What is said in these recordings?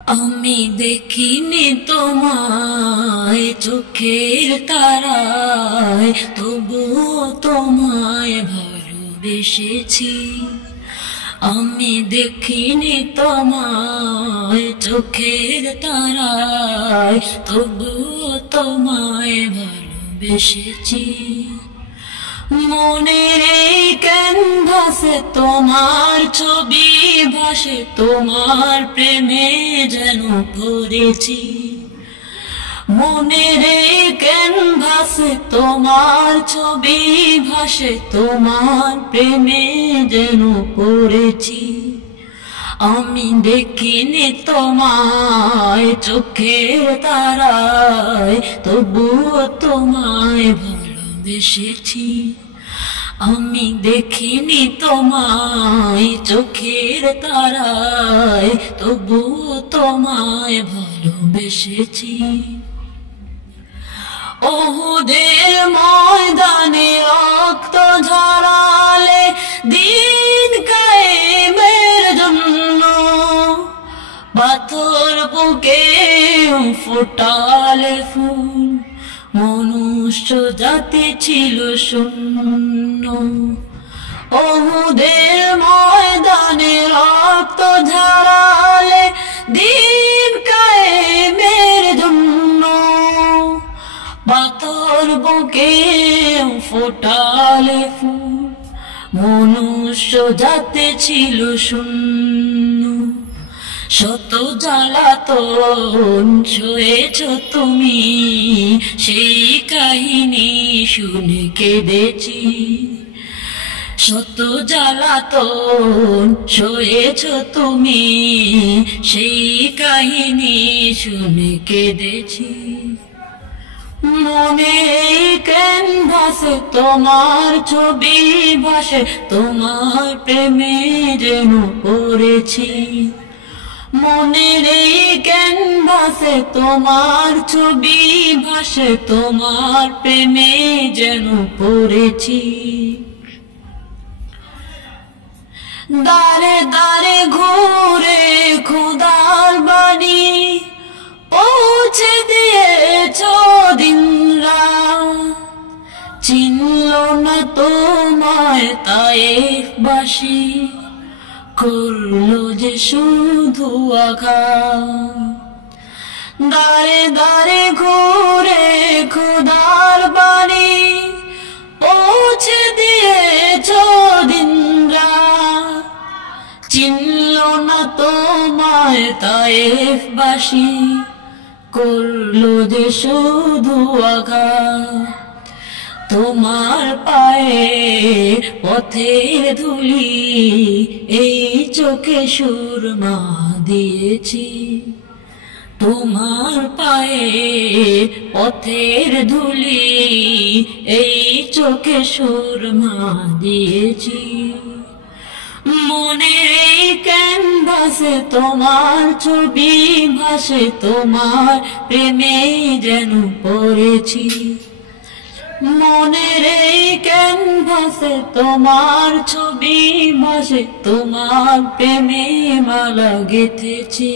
আমি দেখিনি তোমায় চোখের তারায়, তবুও তোমায় ভালোবেসেছি। আমি দেখিনি তোমায় চোখের তারায়, তবুও তোমায় ভালোবেসেছি। মনের এই ক্যানভাসে তোমার ছবি ভাসে, তোমার প্রেমে যেন পড়েছি। মনের এই ক্যানভাসে তোমার ছবি ভাসে, তোমার প্রেমে যেন পড়েছি। আমি দেখিনি তোমায় চোখের তারায়, তবুও তোমায় ভালোবেসেছি। আমি দেখিনি তোমায় চোখের তারায়, তবুও তোমায় ভালোবেসেছি। ওহুদের ময়দানে রক্ত ঝরালে দিন কায়েমের জন্য, পাথর বুকে ফোটালে ফুল, মনুষ্য জাতি ছিল শূন্য। ওহুদের ময়দানে রক্ত ঝরালে দিন কায়েমের জন্য, পাথর বুকে ফোটালে ফুল, মনুষ্য জাতি ছিল শূন্য। শত জ্বালাতন সয়েছ তুমি, সেই কাহিনী শুনে কেঁদেছি। শত জ্বালাতন সয়েছ তুমি, সেই কাহিনী শুনে কেঁদেছি। মনের ক্যানভাসে তোমার ছবি ভাসে, তোমার প্রেমে যেন পড়েছি। মনের এই ক্যানভাসে তোমার ছবি ভাসে, তোমার প্রেমে যেন পড়েছি। দারে দারে ঘুরে খোদার বাণী পৌঁছে দিয়েছ দিন রাত, চিনল না তোমায় তায়েফবাসী, করলো যে শুধু আঘাত। দারে দারে ঘুরে খোদার বাণী পৌঁছে দিয়েছ দিন রাত, চিনল না তোমায় তায়েফবাসী, করলো যে শুধু আঘাত। তোমার পায়ে পথের ধুলি, এই চোখে সুরমা দিয়েছি। তোমার পায়ে পথের ধুলি, এই চোখে সুরমা দিয়েছি। মনের এই ক্যানভাসে তোমার ছবি ভাসে, তোমার প্রেমে যেন পড়েছি। মনের এই ক্যানভাসে তোমার ছবি ভাসে, তোমার প্রেমে মালা গেঁথেছি।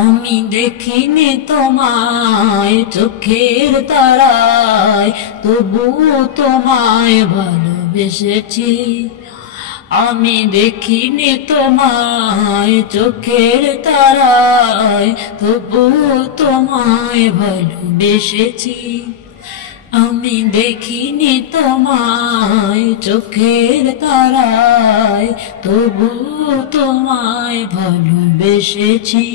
আমি দেখিনি তোমায় চোখের তারায়, তবুও তোমায় ভালোবেসেছি। আমি দেখিনি তোমায় চোখের তারায়, তবুও তোমায় ভালোবেসেছি। আমি দেখিনি তোমায় চোখের তারায়, তবুও তোমায় ভালোবেসেছি।